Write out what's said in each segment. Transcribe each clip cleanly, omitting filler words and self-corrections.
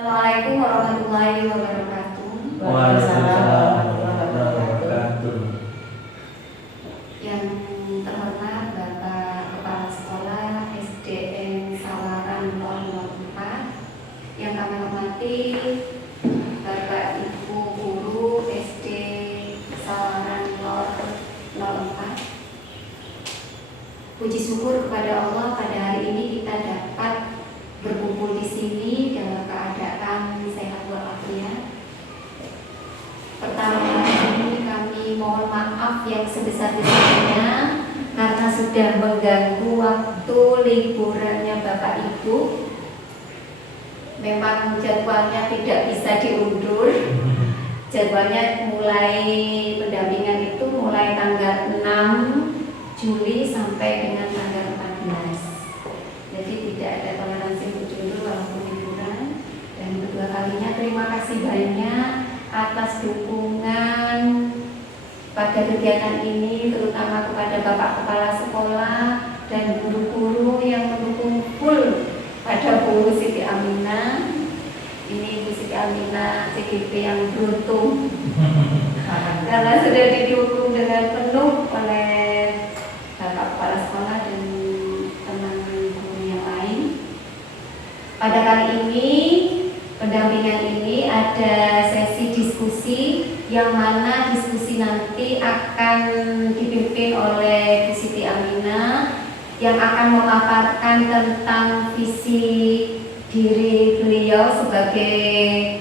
Assalamualaikum warahmatullahi wabarakatuh. Waalaikumsalam warahmatullahi wabarakatuh. Yang terhormat Bapak Kepala Sekolah SDN Sawaran 004, yang kami hormati Bapak Ibu Guru SD Sawaran 004. Puji syukur kepada Allah, pada hari ini kita dapat berkumpul di sini dalam keadaan sehat walafiat. Pertama kali kami mohon maaf yang sebesar-besarnya karena sudah mengganggu waktu liburannya Bapak Ibu. Memang jadwalnya tidak bisa diundur. Jadwalnya mulai pendampingan itu mulai tanggal 6 Juli sampai dengan tanggal 14. Jadi tidak ada toleransi untuk diundur walaupun liburan. Dan kedua kalinya terima kasih banyak atas dukungan pada kegiatan ini, terutama kepada Bapak Kepala Sekolah dan guru-guru yang berkumpul pada Bu Siti Aminah. Ini Bu Siti Aminah CGP yang beruntung karena sudah didukung dengan penuh oleh Bapak Kepala Sekolah dan teman guru yang lain. Pada kali ini, pendampingan ini ada sesi diskusi yang mana diskusi nanti akan dipimpin oleh Bu Siti Aminah yang akan memaparkan tentang visi diri beliau sebagai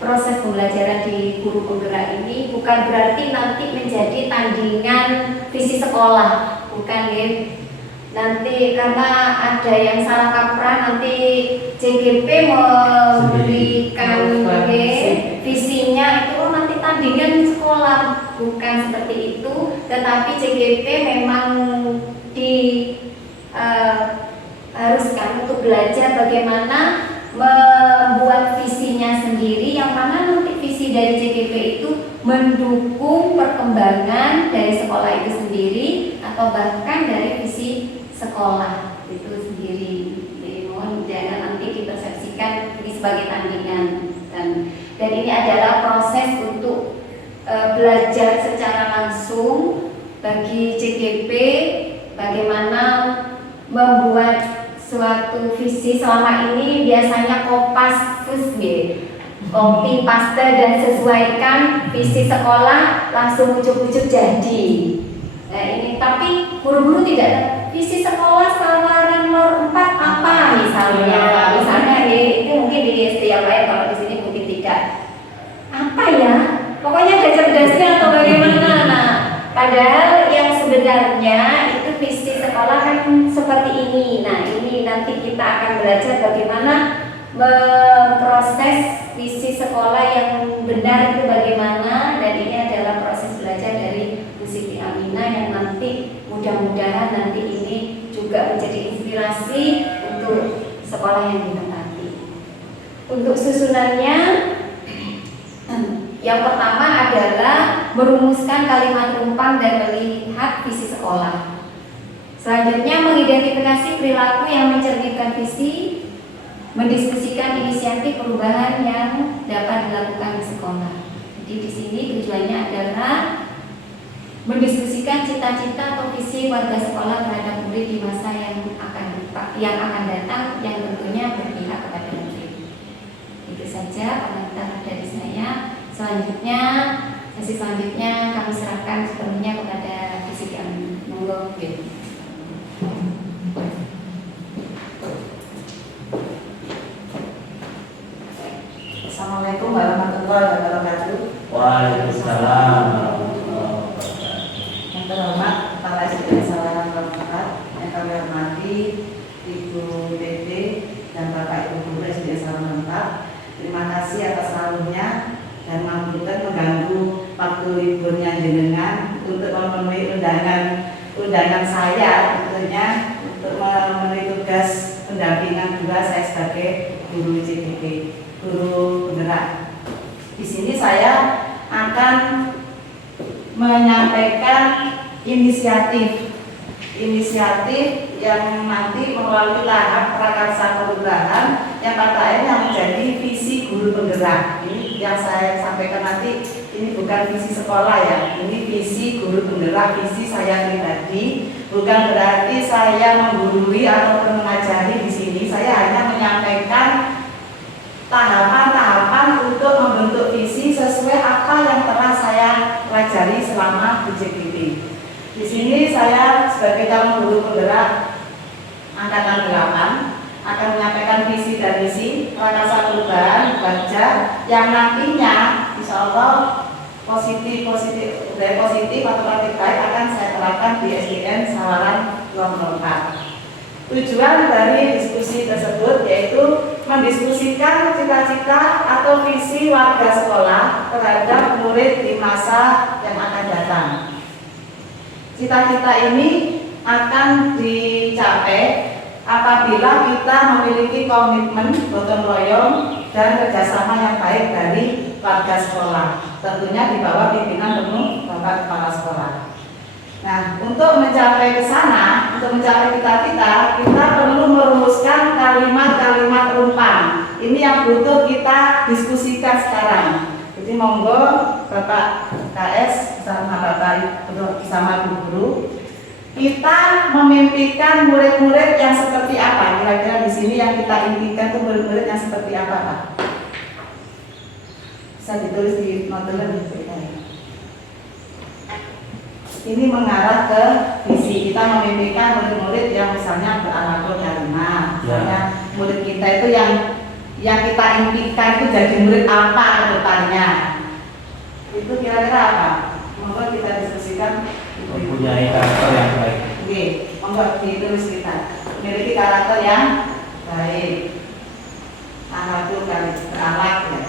proses pembelajaran di guru penggerak ini. Bukan berarti nanti menjadi tandingan visi sekolah, bukan ya. Nanti karena ada yang salah kaprah, nanti CGP memberikan visinya itu nanti tandingan sekolah, bukan seperti itu. Tetapi CGP memang diharuskan untuk belajar bagaimana membuat visinya sendiri, yang mana nanti visi dari CGP itu mendukung perkembangan dari sekolah itu sendiri atau bahkan dari visi sekolah itu sendiri. Jadi mohon jangan nanti dipersepsikan ini sebagai tandingan, dan ini adalah proses untuk belajar secara langsung bagi CGP bagaimana membuat suatu visi. Selama ini biasanya kopas terus copy paste dan sesuaikan visi sekolah, langsung ujuk-ujuk jadi. Nah ini, tapi guru-guru tidak. Visi sekolah Sawaran 04 apa misalnya ya, itu mungkin di SD yang lain, kalau di sini mungkin tidak. Apa ya? Pokoknya ada cerdasnya atau bagaimana. Nah, padahal yang sebenarnya itu visi sekolah kan seperti ini. Nah, ini nanti kita akan belajar bagaimana memproses visi sekolah yang benar itu bagaimana, dan ini adalah proses belajar dari Bu Siti Aminah yang nanti mudah-mudahan nanti ini juga menjadi inspirasi untuk sekolah yang ditempati. Untuk susunannya, yang pertama adalah merumuskan kalimat rumpang dan melihat visi sekolah. Selanjutnya mengidentifikasi perilaku yang mencerminkan visi, mendiskusikan inisiatif perubahan yang dapat dilakukan di sekolah. Jadi di sini tujuannya adalah mendiskusikan cita-cita atau visi warga sekolah terhadap murid di masa yang akan datang, yang tentunya berpihak kepada murid. Itu saja komentar dari saya. Selanjutnya, sesi selanjutnya kami serahkan sepenuhnya kepada Bu Siti Aminah. Monggo. Assalamualaikum warahmatullahi wabarakatuh. Waalaikumsalam warahmatullahi wabarakatuh. Yang terhormat Kepala SDN Sawaran 04, yang kami hormati Ibu DD dan Bapak Ibu Guru SDN Sawaran 04. Terima kasih atas selalunya dan mampukan mengganggu waktu liburnya jenengan untuk memenuhi undangan saya, tentunya untuk memenuhi tugas pendampingan juga saya sebagai guru CGP, guru penggerak. Di sini saya akan menyampaikan inisiatif yang nanti melalui tahap prakarsa kelurahan yang pada akhirnya menjadi penggerak. Ini yang saya sampaikan nanti, ini bukan visi sekolah ya, ini visi guru penggerak, visi saya pribadi. Bukan berarti saya menggurui ataupun mengajari di sini. Saya hanya menyampaikan tahapan-tahapan untuk membentuk visi sesuai apa yang telah saya pelajari selama di JKT. Di sini saya sebagai calon guru penggerak angkatan 8 akan menyampaikan visi dan misi Prakasa Perubahan Wajah yang nantinya insya Allah positif atau praktik baik akan saya terapkan di SDN Sawalan 24. Tujuan dari diskusi tersebut yaitu mendiskusikan cita-cita atau visi warga sekolah terhadap murid di masa yang akan datang. Cita-cita ini akan dicapai apabila kita memiliki komitmen gotong royong dan kerjasama yang baik dari warga sekolah, tentunya di bawah pimpinan penuh Bapak Kepala Sekolah. Nah, untuk mencapai ke sana, untuk mencapai cita-cita, kita perlu merumuskan kalimat-kalimat rumpang. Ini yang butuh kita diskusikan sekarang. Jadi monggo Bapak KS sama Bapak sama guru, kita memimpikan murid-murid yang seperti apa? Kira-kira di sini yang kita impikan itu murid-murid yang seperti apa, Pak? Bisa ditulis di notulen ya. Ini mengarah ke visi. Kita memimpikan murid-murid yang misalnya berakhlakul karimah. Misalnya murid kita itu yang kita impikan itu jadi murid apa ke depannya? Itu kira-kira apa? Monggo kita diskusikan. Mempunyai karakter yang baik. Oke, monggo ditulis kita. Memiliki karakter yang baik. Akhlakul karimah, berakhlak ya.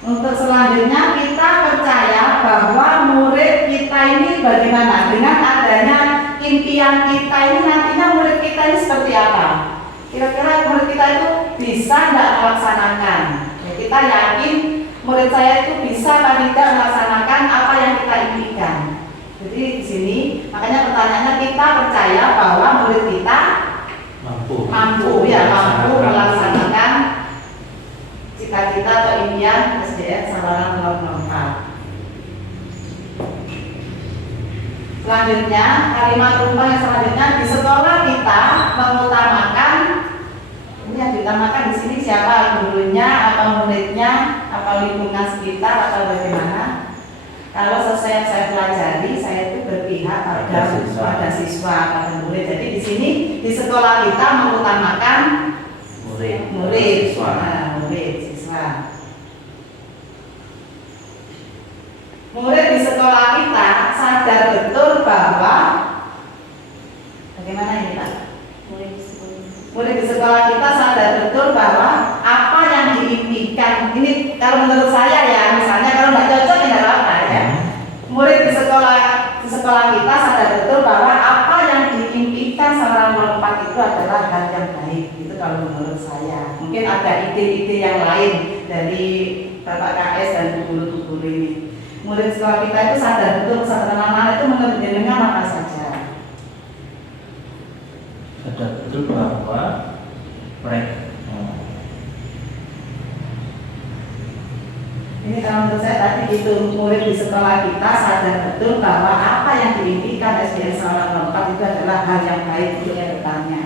Untuk selanjutnya kita percaya bahwa murid kita ini bagaimana dengan adanya impian kita ini nantinya murid kita ini seperti apa? Kira-kira murid kita itu bisa tidak melaksanakan? Ya, kita yakin murid saya itu bisa atau tidak melaksanakan apa yang kita impikan. Jadi di sini makanya pertanyaannya kita percaya bahwa murid kita mampu melaksanakan cita-cita atau impian SDN Sawalan 04. Selanjutnya, kalimat rumpang yang selanjutnya di sekolah kita mengutamakan, ini yang diutamakan di sini siapa, gurunya, atau muridnya, atau lingkungan sekitar, atau bagaimana? Kalau selesai yang saya pelajari, saya itu berpihak pada siswa, pada murid. Jadi di sini di sekolah kita mengutamakan murid, siswa. Murid di sekolah kita sadar betul bahwa bagaimana ini Pak? Murid di sekolah kita sadar betul bahwa apa yang diimpikan ini kalau menurut saya ya, misalnya kalau nggak cocok ya nggak apa-apa ya. Murid di sekolah kita sadar betul bahwa apa yang diimpikan Sawalan 04 itu adalah hal yang baik. Itu kalau menurut saya. Mungkin ada ide-ide yang lain dari Bapak KS dan guru-guru ini. Murid sekolah kita itu sadar betul kesadaran anak itu menurut jenengan apa saja? Sadar betul bahwa ini kalau menurut saya tadi itu murid di sekolah kita sadar betul bahwa apa yang diimpikan SDN Sawalan 04 itu adalah hal yang baik untuk kedepannya.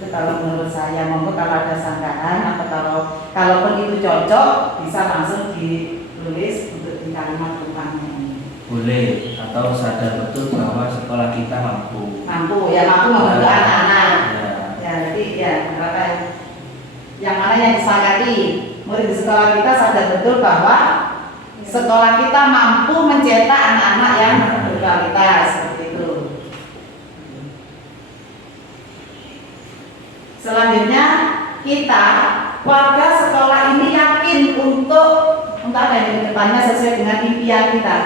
Itu kalau menurut saya, monggo kalau ada sangkaan atau kalaupun itu cocok bisa langsung ditulis untuk di kalimat rumpangnya ini. boleh, atau sadar betul bahwa sekolah kita mampu Mampu membantu anak-anak. Ya, jadi ya berapa yang mana yang disepakati murid di sekolah kita sadar betul bahwa sekolah kita mampu mencetak anak-anak yang berkualitas seperti itu. Selanjutnya kita warga sekolah ini yakin untuk apa yang di depannya sesuai dengan impian kita.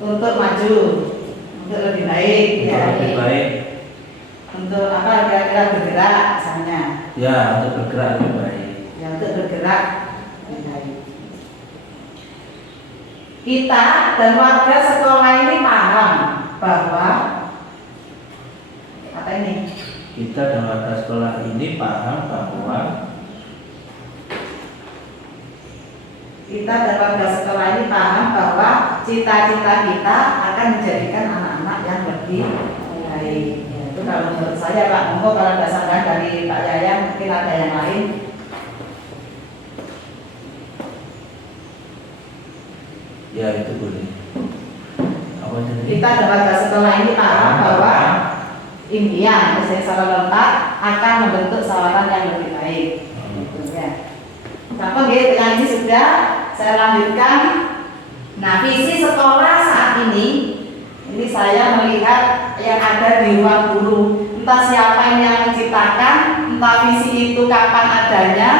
untuk maju, untuk lebih baik, untuk apa kira-kira bergerak misalnya. Ya, untuk bergerak lebih baik. Ya, untuk bergerak lebih baik. Kita dan warga sekolah ini paham bahwa kita dan warga sekolah ini paham bahwa cita-cita kita akan menjadikan anak-anak yang lebih baik. Ya, itu kalau menurut saya Pak. Monggo kalau berdasarkan dari Pak Yayang mungkin ada yang lain. ya itu boleh. Apa tadi? Kita dan warga sekolah ini paham bahwa impian SD Saran Lengkap akan membentuk sawaran yang lebih baik. Gitu, ya. Sampai yang ini sudah saya lanjutkan. Nah, visi sekolah saat ini saya melihat yang ada di ruang guru. Entah siapa yang menciptakan, entah visi itu kapan adanya,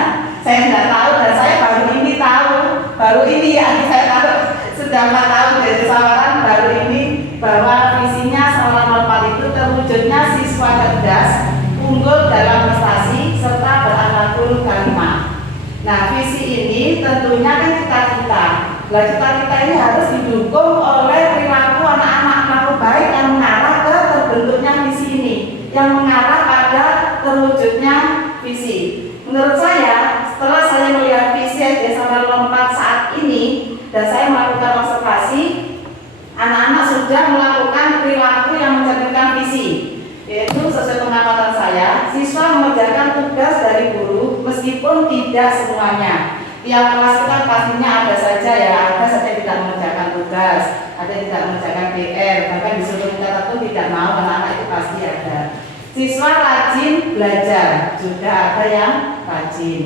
saya tidak tahu dan saya baru ini tahu. Saya tahu sudah 4 tahun dari sawaran, baru ini bahwa visinya sawaran Lompat itu terwujudnya siswa cerdas, unggul dalam prestasi serta berakhlakul karimah. Nah, visi ini tentunya kan cita-cita. Nah, cita-cita ini harus didukung oleh perilaku anak-anak perilaku baik yang mengarah ke terbentuknya visi ini, yang mengarah pada terwujudnya visi. Menurut saya, setelah saya melihat visi SD Saran Lompat saat ini dan saya melakukan observasi, anak-anak sudah melakukan perilaku yang mencerminkan visi. Yaitu sesuai pengamatan saya, siswa mengerjakan tugas dari guru meskipun tidak semuanya. Tiap kelas itu kan pastinya ada saja tidak mengerjakan tugas, ada yang tidak mengerjakan PR, bahkan disuruh mencatat pun tidak mau, anak-anak itu pasti ada. Siswa rajin belajar, juga ada yang rajin.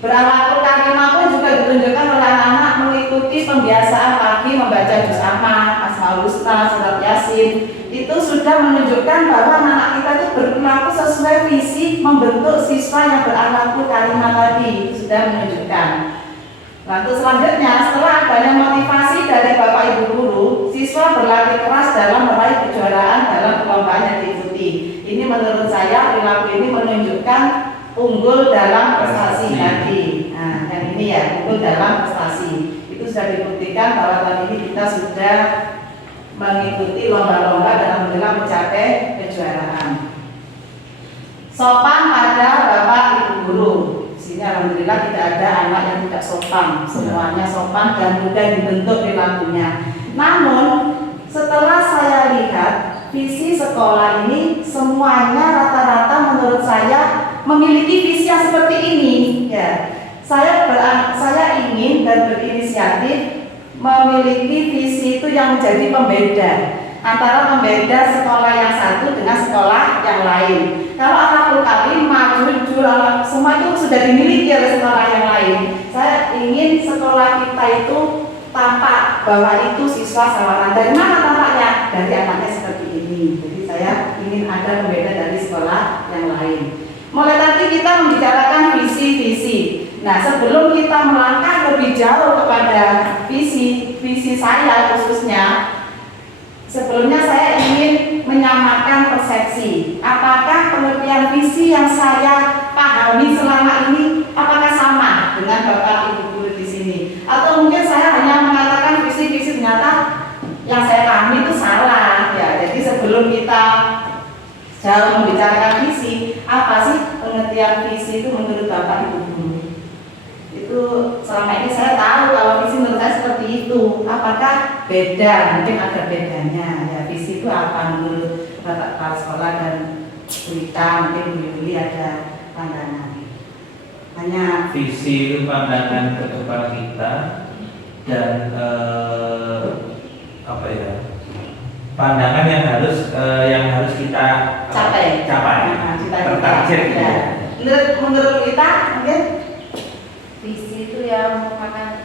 Berakhlakul karimah pun juga ditunjukkan oleh anak-anak mengikuti pembiasaan pagi membaca juz amma, Asmaul Husna, surat Yasin. Itu sudah menunjukkan bahwa anak kita itu berperilaku sesuai visi membentuk siswa yang berakhlakul karimah tadi, sudah menunjukkan. Lalu selanjutnya, setelah adanya motivasi dari Bapak Ibu guru, siswa berlatih keras dalam meraih kejuaraan dalam perlombaan yang diikuti. Ini menurut saya perilaku ini menunjukkan unggul dalam prestasi tadi. Nah, yang ini ya, unggul dalam prestasi. Itu sudah dibuktikan bahwa tahun ini kita sudah mengikuti lomba-lomba dan alhamdulillah mencapai kejuaraan. Sopan pada Bapak Ibu guru. Di sini alhamdulillah tidak ada anak yang tidak sopan. Semuanya sopan dan mudah dibentuk perilakunya. Namun setelah saya lihat visi sekolah ini semuanya rata-rata menurut saya memiliki visi yang seperti ini. Ya, saya ingin dan berinisiatif memiliki visi itu yang menjadi pembeda antara pembeda sekolah yang satu dengan sekolah yang lain. Kalau akhlakul karimah, jujur, semua itu sudah dimiliki oleh sekolah yang lain. Saya ingin sekolah kita itu tampak bahwa itu siswa sawaran. Dari mana tampaknya? Dari anaknya seperti ini. Jadi saya ingin ada pembeda dari sekolah yang lain. Mulai nanti kita membicarakan visi-visi. Nah, sebelum kita melangkah lebih jauh kepada visi saya khususnya, sebelumnya saya ingin menyamakan persepsi. Apakah pengertian visi yang saya pahami selama ini apakah sama dengan Bapak Ibu guru di sini? Atau mungkin saya hanya mengatakan visi-visi ternyata yang saya pahami itu salah. Ya, jadi sebelum kita jauh membicarakan visi, apa sih pengertian visi itu menurut Bapak Ibu guru? Itu selama ini saya tahu kalau visi menurut saya seperti itu. Apakah beda? Mungkin ada bedanya. Ya, visi itu apa menurut Bapak kepala sekolah dan Berita, mungkin Bu ada pandangan. Hanya visi itu pandangan ke depan kita dan pandangan yang harus kita capai, tertarget. Ya. Menurut kita mungkin Visi itu yang merupakan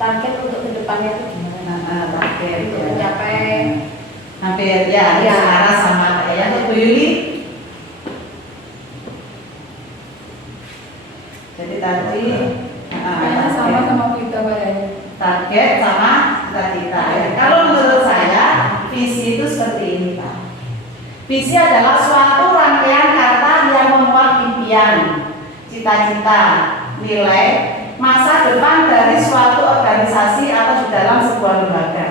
target untuk kedepannya itu gimana? target Untuk ya. mencapai Hampir ya, arah sama kayak Bu Yuli. Jadi tadi kayaknya sama kita kayaknya. target sama cita-cita. Kalau menurut saya visi itu seperti ini Pak. Visi adalah suatu rangkaian kata yang memuat impian, cita-cita, nilai, masa depan dari suatu organisasi atau di dalam sebuah lembaga.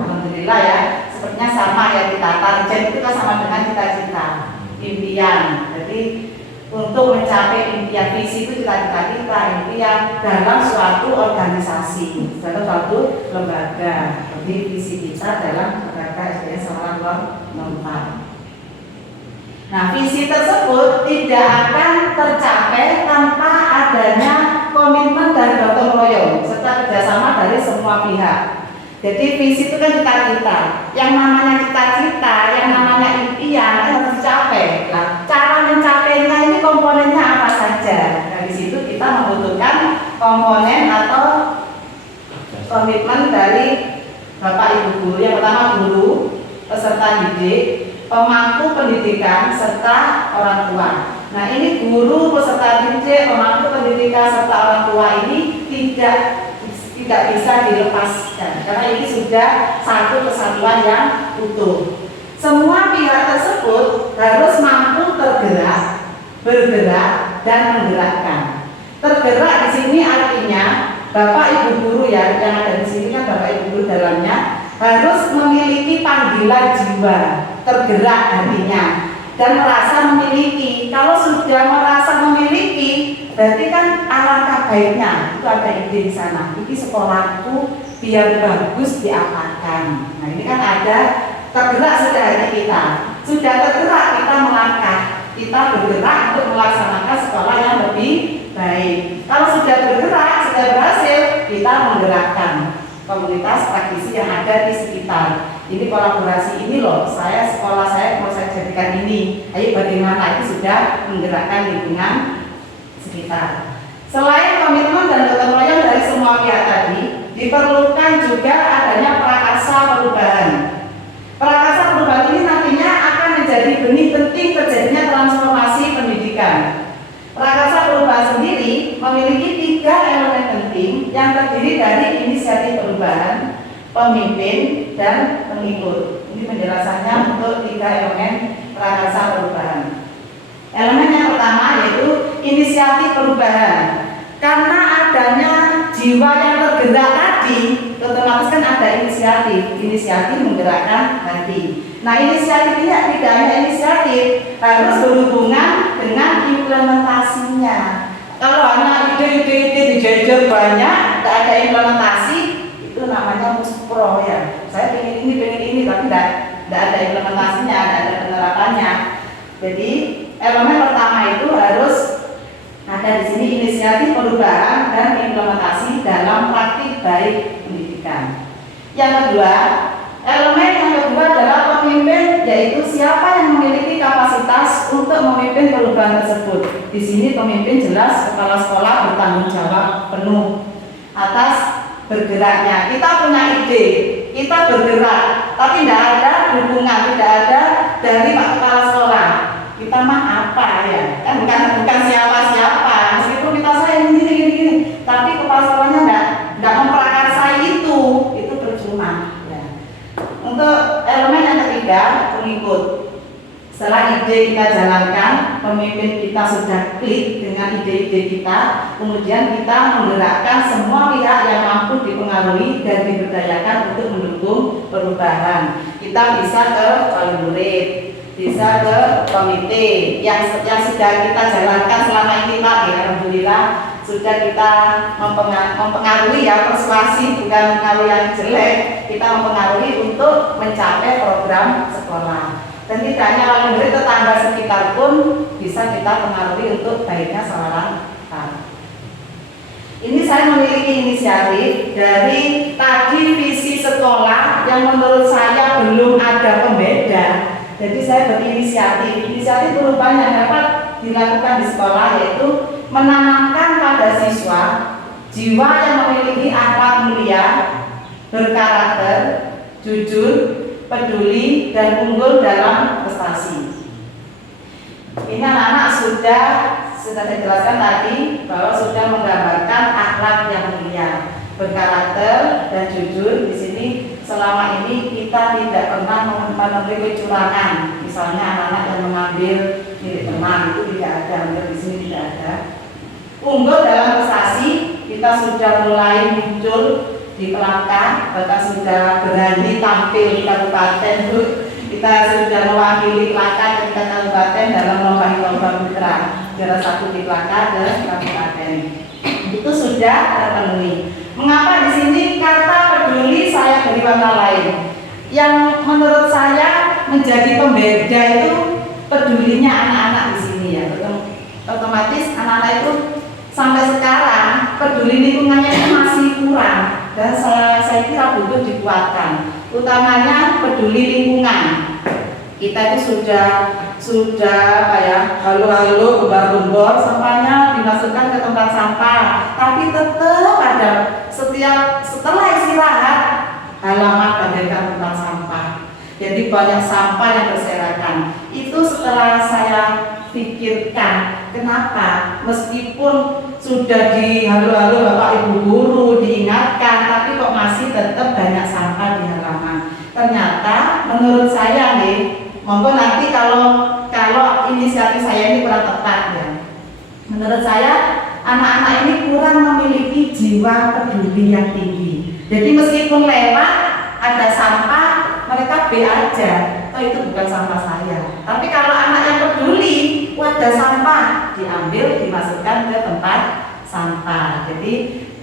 Alhamdulillah ya. sepertinya sama ya kita. Target itu kan sama dengan cita-cita, impian. Jadi untuk mencapai impian, visi itu cita-cita kita, impian dalam suatu organisasi, dalam suatu lembaga. Jadi visi kita dalam lembaga SDN Sawalan Nomor 4. Nah, visi tersebut tidak akan tercapai tanpa adanya komitmen dan gotong royong serta kerjasama dari semua pihak. Jadi visi itu kan cita-cita, yang namanya cita-cita, yang namanya impian harus dicapai. Nah, cara mencapainya ini komponennya apa saja? Nah, di situ kita membutuhkan komponen atau komitmen dari Bapak Ibu guru. Yang pertama guru, peserta didik, pemangku pendidikan serta orang tua. Nah, ini guru, peserta didik, pemangku pendidikan serta orang tua ini tidak bisa dilepaskan karena ini sudah satu kesatuan yang utuh. Semua pihak tersebut harus mampu tergerak, bergerak dan menggerakkan. Tergerak di sini artinya Bapak Ibu guru yang ada di sini kan Bapak Ibu guru dalamnya harus memiliki panggilan jiwa, tergerak hatinya dan merasa memiliki. Kalau sudah merasa memiliki, berarti kan alangkah baiknya itu ada ide di sana. Ini sekolahku biar bagus diapakan. Nah, ini kan ada tergerak sudah hati kita. Sudah tergerak kita melangkah. Kita bergerak untuk melaksanakan sekolah yang lebih baik. Kalau sudah bergerak, sudah berhasil, kita menggerakkan komunitas praktisi yang ada di sekitar. Ini kolaborasi ini loh, sekolah saya mau saya jadikan ini. Ayo bagaimana itu sudah menggerakkan lingkungan sekitar. Selain komitmen dan gotong royong dari semua pihak tadi, diperlukan juga adanya prakarsa perubahan. Prakarsa perubahan ini nantinya akan menjadi benih penting terjadinya transformasi pendidikan. Prakarsa perubahan sendiri memiliki 3 elemen penting yang terdiri dari inisiatif perubahan, pemimpin, dan pengikut. Ini penjelasannya untuk 3 elemen prakarsa perubahan. Elemen yang pertama yaitu inisiatif perubahan. Karena adanya jiwa yang tergerak tadi, otomatis kan ada inisiatif menggerakkan hati. Nah, inisiatif ini tidak hanya inisiatif, harus berhubungan dengan implementasinya. Kalau hanya ide-ide dijejer banyak, tidak ada implementasi, itu namanya muspro ya. Saya pengen ini, tapi tidak ada implementasinya, tidak ada penerapannya. Jadi elemen pertama itu harus ada di sini inisiatif perubahan dan implementasi dalam praktik baik pendidikan. Yang kedua, elemen yang kedua adalah pemimpin, yaitu siapa yang memiliki kapasitas untuk memimpin perubahan tersebut. Di sini pemimpin jelas kepala sekolah bertanggung jawab penuh atas bergeraknya. Kita punya ide, kita bergerak, tapi tidak ada dukungan, tidak ada dari Pak Kepala Sekolah. Kita mah apa ya? Kan bukan siapa-siapa. Meskipun kita sayang gini, tapi kepala sekolahnya tidak memprakarsai itu percuma. Ya. Untuk elemen yang ketiga, pengikut. Setelah ide kita jalankan, pemimpin kita sudah klik dengan ide-ide kita, kemudian kita menggerakkan semua pihak yang mampu dipengaruhi dan diberdayakan untuk mendukung perubahan. Kita bisa ke wali murid, bisa ke komite yang sudah kita jalankan selama ini Pak, ya, alhamdulillah sudah kita mempengaruhi ya, persuasi bukan mempengaruhi yang jelek, kita mempengaruhi untuk mencapai program sekolah. Dan tidak hanya wali murid, tetangga sekitar pun bisa kita pengaruhi untuk baiknya Sawalan. Ini saya memiliki inisiatif dari tadi visi sekolah yang menurut saya belum ada pembeda. Jadi saya berinisiatif, inisiatif perubahan yang dapat dilakukan di sekolah yaitu menanamkan pada siswa jiwa yang memiliki akhlak mulia, berkarakter, jujur, peduli, dan unggul dalam prestasi. Ini anak-anak sudah saya jelaskan tadi bahwa sudah menggambarkan akhlak yang mulia, berkarakter, dan jujur. Di sini selama ini kita tidak pernah menerima kecurangan. Misalnya anak-anak yang mengambil milik teman itu tidak ada, di sini tidak ada. Unggul dalam prestasi, kita sudah mulai muncul di Pelaka, Bapak sudah berani tampil di kabupaten, Bu. Kita sudah mewakili Pelaka ketika kabupaten dalam lomba putra juara 1 di Pelaka ke kabupaten. Itu sudah terpenuhi. Mengapa di sini kata peduli saya beri warna lain? Yang menurut saya menjadi pembeda itu pedulinya anak-anak di sini ya. Otomatis anak-anak itu sampai sekarang peduli lingkungannya itu masih kurang dan saya kira butuh dikuatkan. Utamanya peduli lingkungan. Kita itu sudah apa ya, halo-halo, gembar-gembor, sampahnya dimasukkan ke tempat sampah, tapi tetap ada setelah istirahat halaman bagaikan tempat sampah. Jadi banyak sampah yang berserakan. Itu setelah saya pikirkan, kenapa meskipun sudah di halo-halo Bapak Ibu guru diingatkan, tapi kok masih tetap banyak sampah di halaman. Ternyata menurut saya nih, monggo nanti kalau inisiatif saya ini kurang tepat ya. Menurut saya anak-anak ini kurang memiliki jiwa peduli yang tinggi. Jadi meskipun lewat ada sampah, mereka B aja. Oh itu bukan sampah saya. Tapi kalau anak yang peduli, ada sampah, diambil dimasukkan ke tempat sampah. Jadi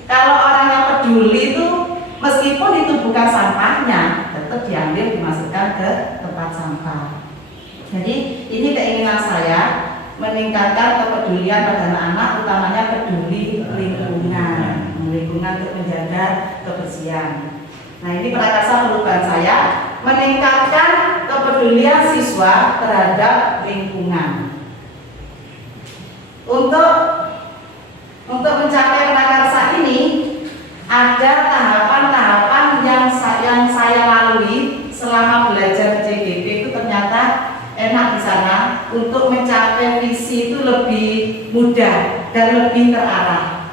kalau orang yang peduli itu meskipun itu bukan sampahnya, tetap diambil dimasukkan ke tempat sampah. Jadi ini keinginan saya meningkatkan kepedulian pada anak-anak, utamanya peduli lingkungan untuk menjaga kebersihan. Nah ini prakarsa perubahan saya meningkatkan kepedulian siswa terhadap lingkungan. Untuk mencapai prakarsa ini ada tahapan-tahapan yang saya lalui selama belajar CGP itu ternyata enak di sana. Untuk mencapai visi itu lebih mudah dan lebih terarah.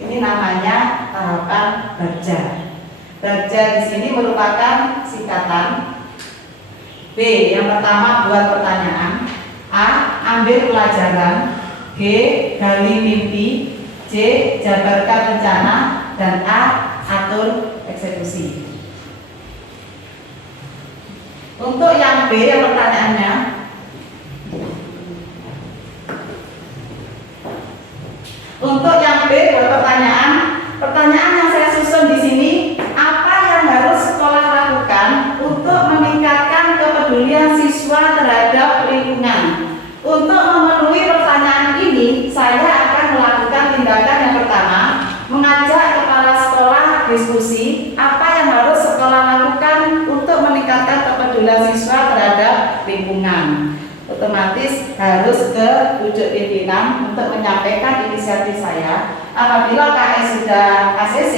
Ini namanya tahapan Bagja. Bagja di sini merupakan singkatan. B, yang pertama buat pertanyaan. A, ambil pelajaran. G, gali mimpi. C, jabarkan rencana. Dan A, atur eksekusi. Untuk yang B, yang pertanyaannya, pertanyaan yang saya susun di sini, apa yang harus sekolah lakukan untuk meningkatkan kepedulian siswa terhadap lingkungan? Untuk memenuhi pertanyaan ini, saya akan melakukan tindakan yang pertama, mengajak kepala sekolah diskusi apa yang harus sekolah lakukan untuk meningkatkan kepedulian siswa terhadap lingkungan. Otomatis harus ke pucuk pimpinan untuk menyampaikan inisiatif saya. Apabila KS sudah ACC,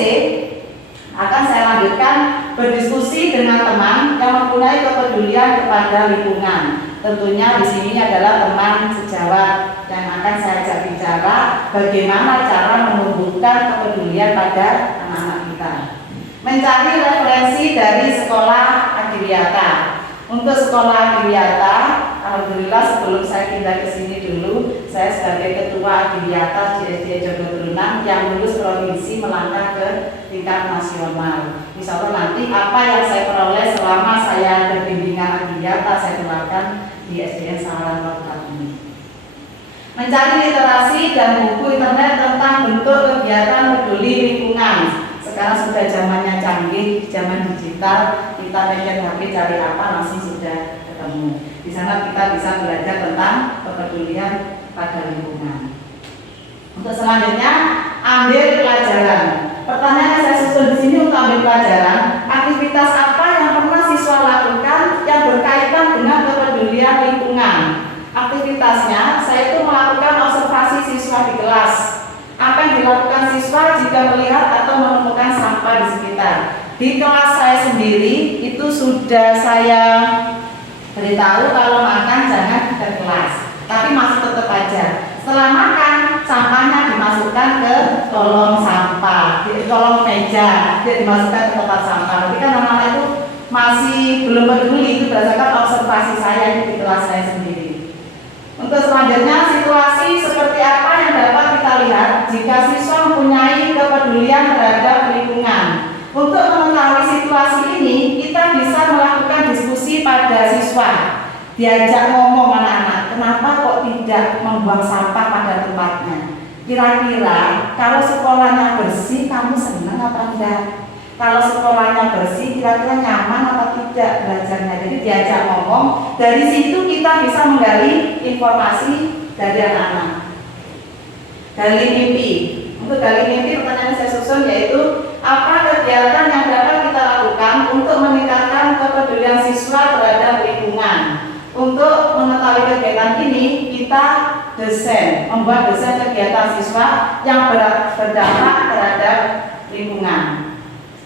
akan saya lanjutkan berdiskusi dengan teman yang mempunyai kepedulian kepada lingkungan. Tentunya di sini adalah teman sejawat yang akan saya ajak bicara bagaimana cara menumbuhkan kepedulian pada anak-anak kita. Mencari referensi dari sekolah Adiwiyata. Untuk sekolah Adiwiyata, alhamdulillah sebelum saya pindah ke sini dulu, saya sebagai ketua Adiwiyata di SD Jogo Turunan yang lulus provinsi melangkah ke tingkat nasional. Insya Allah nanti apa yang saya peroleh selama saya berbimbingan Adiwiyata saya tularkan di SDN Sawalan Kabupaten ini. Mencari literasi dan buku internet tentang bentuk kegiatan peduli lingkungan. Sekarang sudah zamannya canggih, zaman digital, kita pencet HP cari apa langsung sudah ketemu. Di sana kita bisa belajar tentang kepedulian pada lingkungan. Untuk selanjutnya, ambil pelajaran. Pertanyaan yang saya susun di sini untuk ambil pelajaran, aktivitas apa yang pernah siswa lakukan yang berkaitan dengan kepedulian lingkungan? Aktivitasnya, saya itu melakukan observasi siswa di kelas. Apa yang dilakukan siswa jika melihat atau menemukan sampah di sekitar? Di kelas saya sendiri itu sudah saya beritahu kalau makan jangan ke kelas, tapi masih tetap aja. Setelah makan, sampahnya dimasukkan ke kolong sampah, di kolong meja, dia dimasukkan ke tempat sampah. Tapi kan anak-anak itu masih belum peduli, itu berdasarkan observasi saya di kelas saya sendiri. Untuk selanjutnya, situasi seperti apa yang dapat kita lihat jika siswa mempunyai kepedulian terhadap lingkungan. Untuk mengetahui situasi ini, kita bisa melakukan diskusi pada siswa. Diajak ngomong anak-anak, kenapa kok tidak membuang sampah pada tempatnya? Kira-kira kalau sekolahnya bersih, kamu senang apa enggak? Kalau sekolahnya bersih, kira-kira nyaman apa tidak belajarnya? Jadi diajak ngomong, dari situ kita bisa menggali informasi dari anak-anak. Gali mimpi. Untuk gali mimpi, pertanyaan saya susun yaitu apa kegiatan yang dapat kita lakukan untuk meningkatkan kepedulian siswa terhadap lingkungan. Untuk mengetahui kegiatan ini, kita membuat desain kegiatan siswa yang berdampak terhadap lingkungan.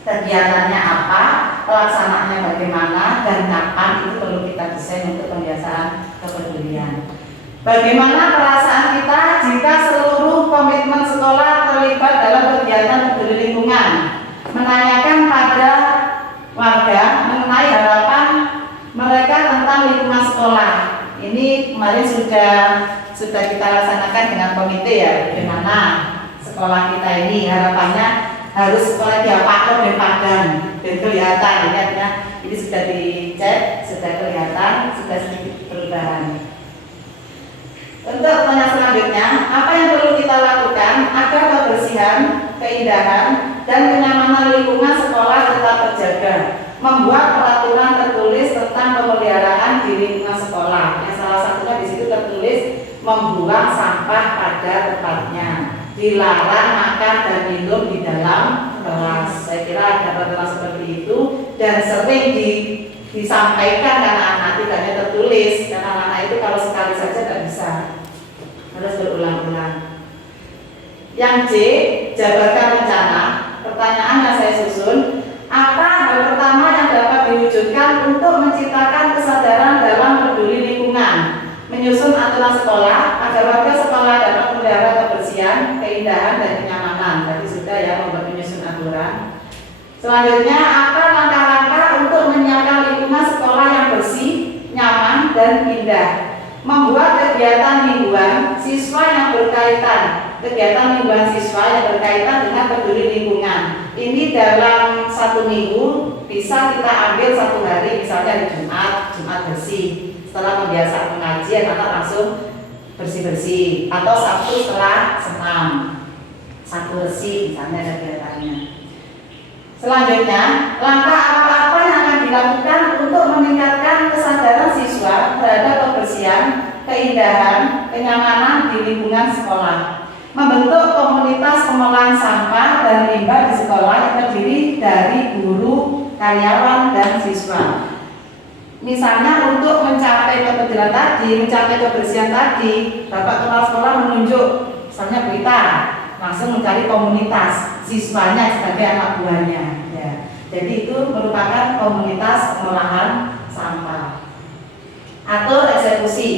Kegiatannya apa, pelaksanaannya bagaimana, dan kapan itu perlu kita desain untuk pembiasaan kepedulian. Bagaimana perasaan kita jika seluruh komitmen sekolah terlibat dalam kegiatan peduli lingkungan? Menanyakan pada warga mengenai harapan mereka tentang lingkungan sekolah. Ini kemarin sudah kita laksanakan dengan komite ya, bagaimana sekolah kita ini harapannya harus sekolah diapakan dan padan dan kelihatan. Ini sudah dicek, sudah kelihatan, sudah sedikit perubahan. Untuk pertanyaan selanjutnya, apa yang perlu kita lakukan agar kebersihan, keindahan, dan kenyamanan lingkungan sekolah tetap terjaga? Membuat peraturan tertulis tentang pemeliharaan di lingkungan sekolah. Yang salah satunya di situ tertulis membuang sampah pada tempatnya, dilarang makan dan minum di dalam kelas. Saya kira ada peraturan seperti itu dan sering disampaikan karena anak-anak tidak hanya tertulis. Karena anak-anak itu kalau sekali saja tidak bisa, harus berulang-ulang. Yang C, jabarkan rencana. Pertanyaan yang saya susun, apa hal pertama yang dapat diwujudkan untuk menciptakan kesadaran dalam peduli lingkungan? Menyusun aturan sekolah agar warga sekolah dapat memelihara kebersihan, keindahan, dan kenyamanan. Tadi sudah ya membuat menyusun aturan. Selanjutnya, apa langkah-langkah untuk menyiapkan lingkungan sekolah yang bersih, nyaman, dan indah? Membuat kegiatan mingguan siswa yang berkaitan, kegiatan mingguan siswa yang berkaitan dengan peduli lingkungan. Ini dalam 1 minggu bisa kita ambil 1 hari, misalnya hari Jumat bersih. Setelah membiasakan pengajian, anak langsung bersih-bersih. Atau Sabtu setelah senam, Sabtu bersih, misalnya kegiatannya. Selanjutnya, langkah apa-apa yang akan dilakukan untuk meningkatkan kesadaran siswa terhadap kebersihan, keindahan, kenyamanan di lingkungan sekolah. Membentuk komunitas pengolahan sampah dan limbah di sekolah yang terdiri dari guru, karyawan, dan siswa. Misalnya untuk mencapai kepedulian tadi, mencapai kebersihan tadi, Bapak Kepala Sekolah menunjuk, misalnya berita, langsung mencari komunitas siswanya sebagai anak buahnya. Ya. Jadi itu merupakan komunitas pengolahan sampah. Atur eksekusi.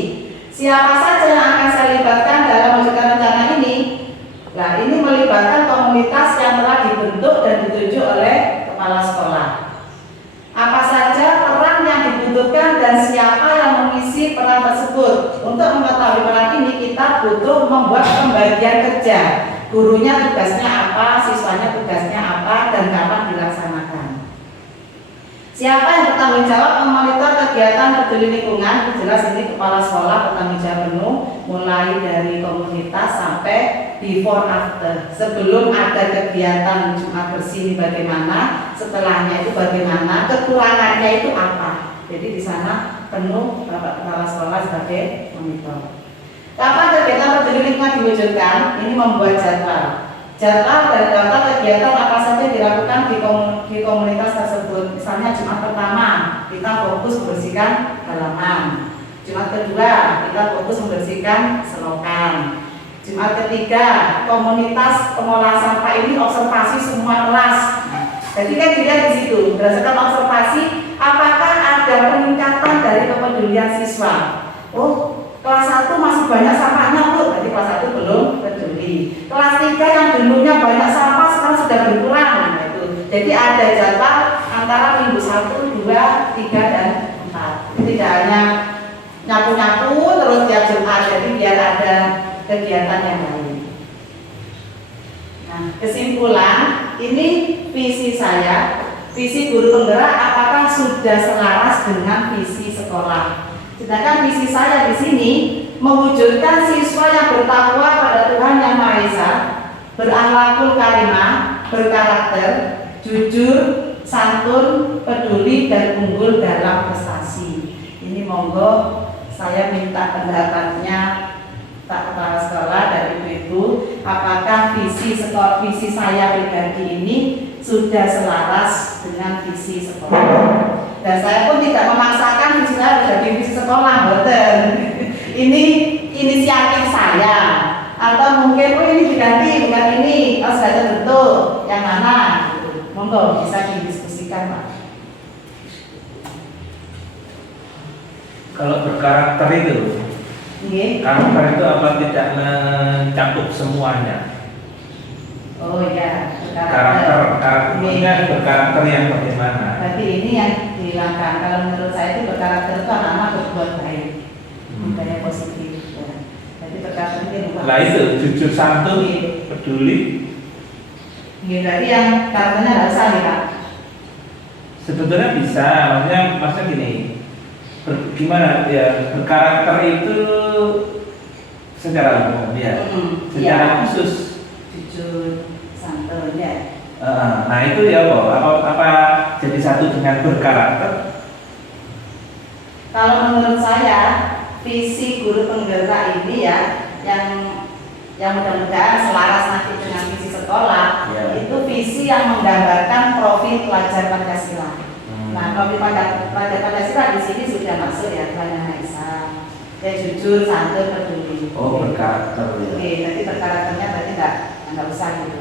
Siapa saja yang akan saya libatkan dalam mewujudkan rencana ini? Nah, ini melibatkan komunitas yang telah dibentuk dan ditunjuk oleh kepala sekolah. Apa saja peran yang dibutuhkan dan siapa yang mengisi peran tersebut? Untuk mengetahui peran ini kita butuh membuat pembagian kerja. Gurunya tugasnya apa, siswanya tugasnya apa, dan kapan dilaksanakan. Siapa yang bertanggung jawab memonitor kegiatan peduli lingkungan? Jelas ini kepala sekolah bertanggung jawab penuh, mulai dari komunitas sampai before after. Sebelum ada kegiatan Jumat bersih ini bagaimana, setelahnya itu bagaimana, kekurangannya itu apa. Jadi di sana penuh Bapak Kepala Sekolah sebagai monitor. Kapan kegiatan peduli lingkungan diwujudkan? Ini membuat jadwal. Jadwal dan data kegiatan apa saja dilakukan di komunitas tersebut. Misalnya Jumat pertama kita fokus membersihkan halaman. Jumat kedua kita fokus membersihkan selokan. Jumat ketiga komunitas pengolahan sampah ini observasi semua kelas. Jadi kan dilihat di situ berdasarkan observasi apakah ada peningkatan dari kepedulian siswa. Oh, kelas 1 masih banyak sampahnya Bu, berarti kelas 1 belum peduli. Kelas 3 yang dulunya banyak sampah sekarang sudah berkurang. Nah, itu. Jadi ada jadwal antara minggu 1, 2, 3, dan 4. Jadi tidak hanya nyapu-nyapu terus tiap Jumat, jadi biar ada kegiatan yang lain. Nah, kesimpulan ini visi saya, visi guru penggerak apakah sudah selaras dengan visi sekolah. Sedangkan visi saya di sini mewujudkan siswa yang bertakwa pada Tuhan Yang Maha Esa, berakhlakul karimah, berkarakter, jujur, santun, peduli, dan unggul dalam prestasi. Ini monggo saya minta pendapatnya Pak Kepala Sekolah dan Ibu-ibu, apakah visi sekolah, visi saya pribadi ini sudah selaras dengan visi sekolah. Dan saya pun tidak memaksakan visi saya menjadi visi sekolah, betul. Ini inisiatif saya. Atau mungkin ini diganti, bukan ini, sudah terbentuk, yang mana? Monggo bisa didiskusikan, Pak. Kalau berkarakter itu, karakter itu apa tidak mencakup semuanya? Oh iya, Karakternya berkarakter yang bagaimana? Berarti ini yang dihilangkan. Kalau menurut saya itu berkarakter itu anak-anak berbuat baik, budaya positif. Ya. Jadi berkarakter itu bukan. Nah itu jujur, santun, peduli. Iya, berarti yang karakternya nggak usah nih, Pak. Sebetulnya bisa, maksudnya gini. Gimana ya, berkarakter itu secara umum ya, secara khusus jujur, santun ya. Nah itu ya apa jadi satu dengan berkarakter? Kalau menurut saya visi guru penggerak ini ya yang mudah-mudahan selaras nanti dengan visi sekolah, itu visi yang menggambarkan profil pelajar Pancasila. Nah, profil pelajar Pancasila di sini sudah masuk ya, Tuhan Yang Maha Esa. Ya jujur, santun, peduli. Oh, berkarakter ya. Oke, berarti berkarakternya berarti nggak usah gitu.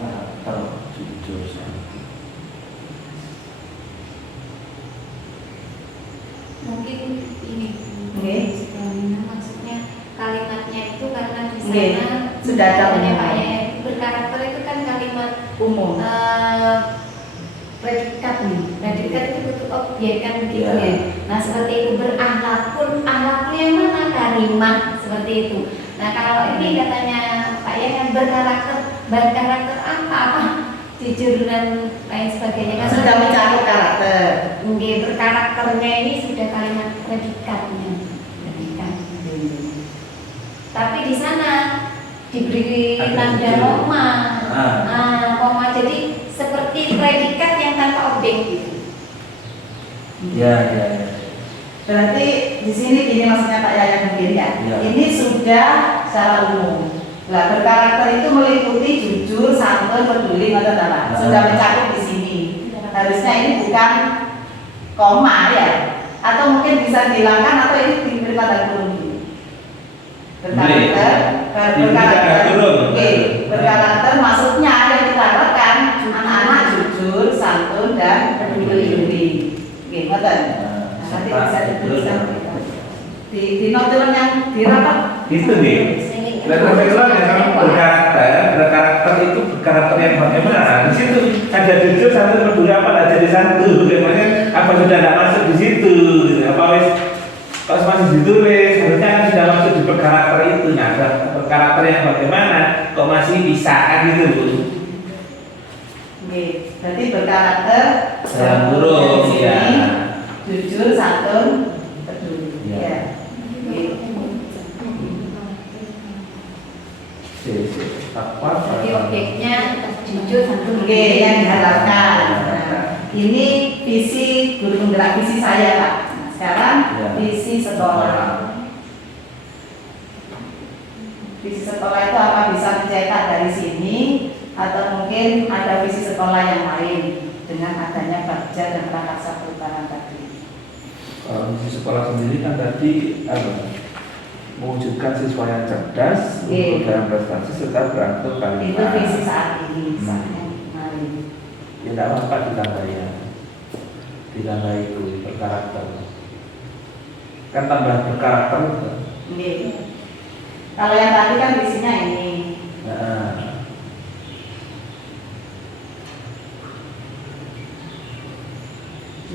Karakter, jujur, santun. Mungkin ini maksudnya kalimatnya itu karena di sana sudah ada Pak ya, berkarakter itu kan kalimat umum. Predikat itu bentuk objek kan begitu ya. Nah seperti itu berakhlakul, akhlaknya yang mana? Karimah, seperti itu. Nah kalau ini katanya Pak ya kan berkarakter apa? Jujur dan lain sebagainya kan Sudah mencakup karakter. Mungkin berkarakternya ini sudah kalimat predikatnya. Tapi di sana diberi tanda koma. Koma jadi seperti predikat yang tanpa objek gitu. Ya. Berarti di sini gini maksudnya Pak Yaya mungkin ya. Ini sudah secara umum. Nah, berkarakter itu meliputi jujur, santun, peduli, sudah mencakup di sini. Harusnya ini bukan koma ya. Atau mungkin bisa dihilangkan atau ini diberi tanda kurung. Berkarakter maksudnya yang kita harapkan anak-anak jujur, santun, dan peduli. Ngoten. Nanti bisa dituliskan di notulen yang dirapat. Gitu nih. Berkarakter itu berkarakter yang bagaimana? Di situ ada jujur, santun, peduli, apa nggak jadi satu? Makanya apa sudah tidak masuk di situ? Apa wes pas masih ditulis, harusnya kan sudah masuk di berkarakter itu. Nah, berkarakter yang bagaimana? Kok masih bisa kan gitu? Berarti berkarakter yang buruk ya. Jujur, santun, peduli. Ya. Jadi objeknya jujur, santun. Oke, yang diharapkan. Ini visi guru penggerak, visi saya Pak. Sekarang visi sekolah. Visi sekolah itu apa bisa dicetak dari sini atau mungkin ada visi sekolah yang lain dengan adanya bagja dan prakarsa perubahan tadi. Kalau visi sekolah sendiri kan tadi mewujudkan siswa yang cerdas, untuk dalam prestasi serta berangsur kalimah. Itu visi saat ini. Ya tidak apa-apa ditambah itu berkarakter. Kan tambah berkarakter itu. Kalau yang tadi kan visinya ini.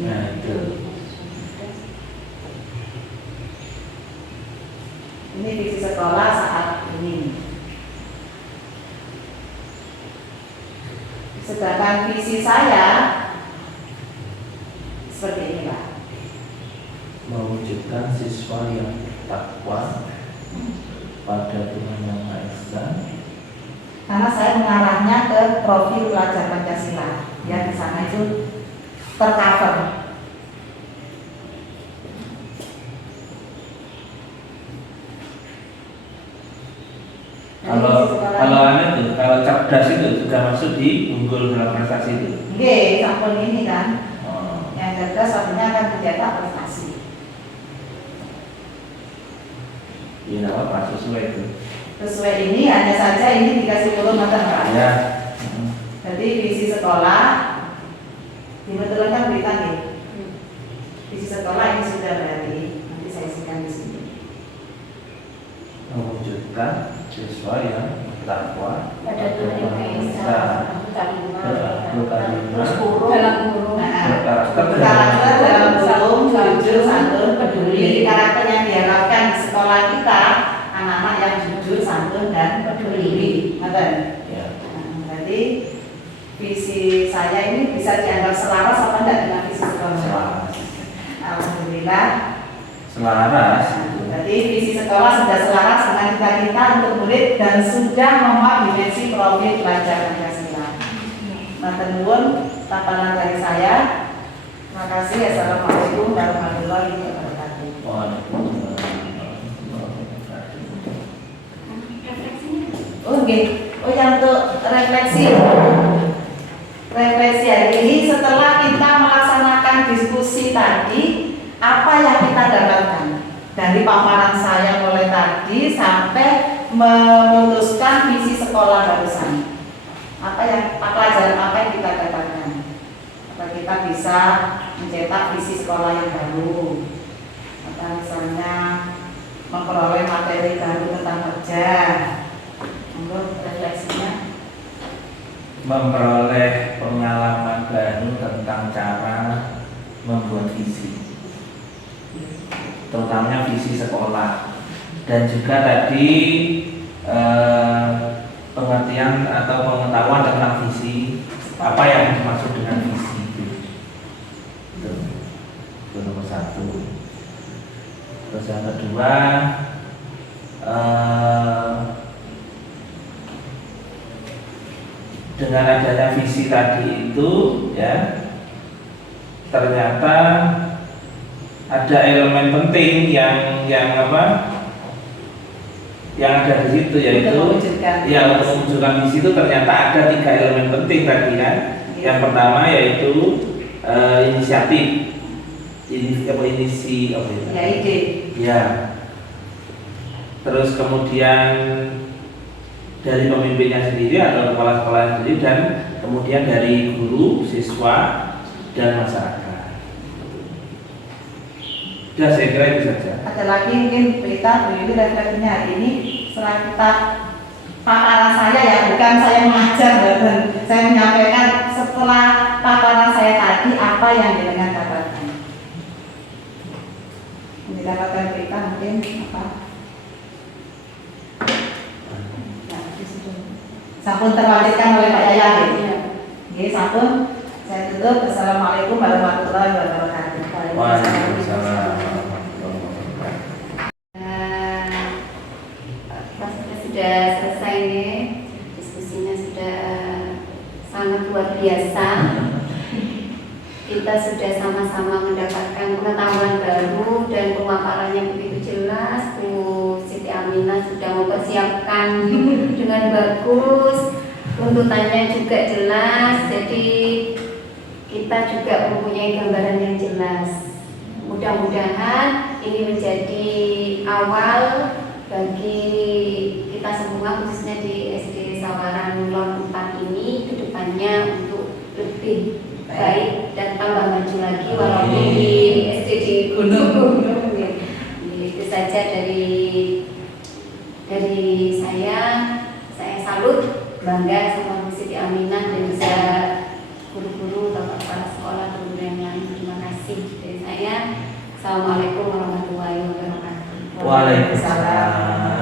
Nah itu. Ini visi sekolah saat ini. dengan visi saya seperti ini Pak. Mewujudkan siswa yang takwa pada Tuhan Yang Maha Esa. Karena saya mengarahnya ke profil pelajar Pancasila yang di sana itu tercover. Kalau cerdas itu sudah masuk di unggul dalam prestasi itu. Oke, sampun ini kan. Oh. Yang cerdas artinya akan mencetak prestasi. Iya, nggak apa-apa, sesuai itu. Sesuai ini hanya saja ini dikasih turun mata Pak. Ya. Jadi visi sekolah dibentukkan berita nih. Visi sekolah ini sudah berarti nanti saya isikan di sini. Mewujudkan siswa yang takwa Pada Tuhan Yang Maha Esa. Terus kurung dalam kurung. Karakter dalam kurung, jujur, santun, peduli. Karakter yang diharapkan di sekolah kita anak-anak yang jujur, santun, dan peduli. Betul. Ya. Berarti visi saya ini bisa dianggap selaras apa enggak dengan visi sekolah? Selaras. Alhamdulillah. Selaras. Berarti visi sekolah sudah selaras dengan cita-cita untuk murid dan sudah memuat dimensi profil pelajar Pancasila. Matur nuwun tapanan dari saya. Terima kasih. Assalamualaikum warahmatullahi wabarakatuh. Waalaikumsalam warahmatullahi wabarakatuh. Refleksinya. Oh, okay. Oh, yang untuk refleksi. Refleksi hari ini setelah kita melaksanakan diskusi tadi, apa yang kita dapatkan dari paparan saya mulai tadi sampai memutuskan visi sekolah barusan? Apa yang pelajaran apa yang kita dapatkan? Apa kita bisa mencetak visi sekolah yang baru? Atau misalnya memperoleh materi baru tentang kerja? Menurut refleksinya? Memperoleh pengalaman baru tentang cara membuat visi, terutamanya visi sekolah, dan juga tadi pengertian atau pengetahuan tentang visi, apa yang dimaksud dengan visi itu nomor satu. Terus yang kedua, dengan adanya visi tadi itu, ya, ternyata ada elemen penting yang apa? Yang ada di situ, yaitu ya, untuk mewujudkan visi itu ternyata ada 3 elemen penting tadi kan. Ya. Yang pertama yaitu inisiatif, Ya, ide. ya. Terus kemudian dari pemimpinnya sendiri atau kepala sekolah sendiri, dan kemudian dari guru, siswa, dan masyarakat. Sudah, saya kira itu saja. Ada lagi mungkin berita ini refleksinya hari ini setelah kita paparan saya ya, bukan saya mengajar, dan saya menyampaikan setelah paparan saya tadi apa yang dengan dapatkan. Didapatkan berita mungkin apa? Sampun terwajibkan oleh Pak Yaya. Oke, sampun. Saya tutup. Assalamualaikum warahmatullahi wabarakatuh. Waalaikumsalam. Kita sudah selesai nih, diskusinya sudah sangat luar biasa. Kita sudah sama-sama mendapatkan pengetahuan baru dan pemaparannya begitu jelas. Bu Siti Aminah sudah mempersiapkan dengan bagus, tuntutannya juga jelas. Jadi kita juga mempunyai gambaran yang jelas. Mudah-mudahan ini menjadi awal bagi kita semua, khususnya di SD Sawaran Lon 4 ini, kedepannya untuk lebih baik dan tambah maju lagi walaupun di SD di Gunung. Itu saja dari saya salut, bangga sama Bu Siti Aminah dan bisa guru-guru atau kepala sekolah guru yang lain. Terima kasih dari saya. Assalamualaikum warahmatullahi wabarakatuh. Waalaikumsalam.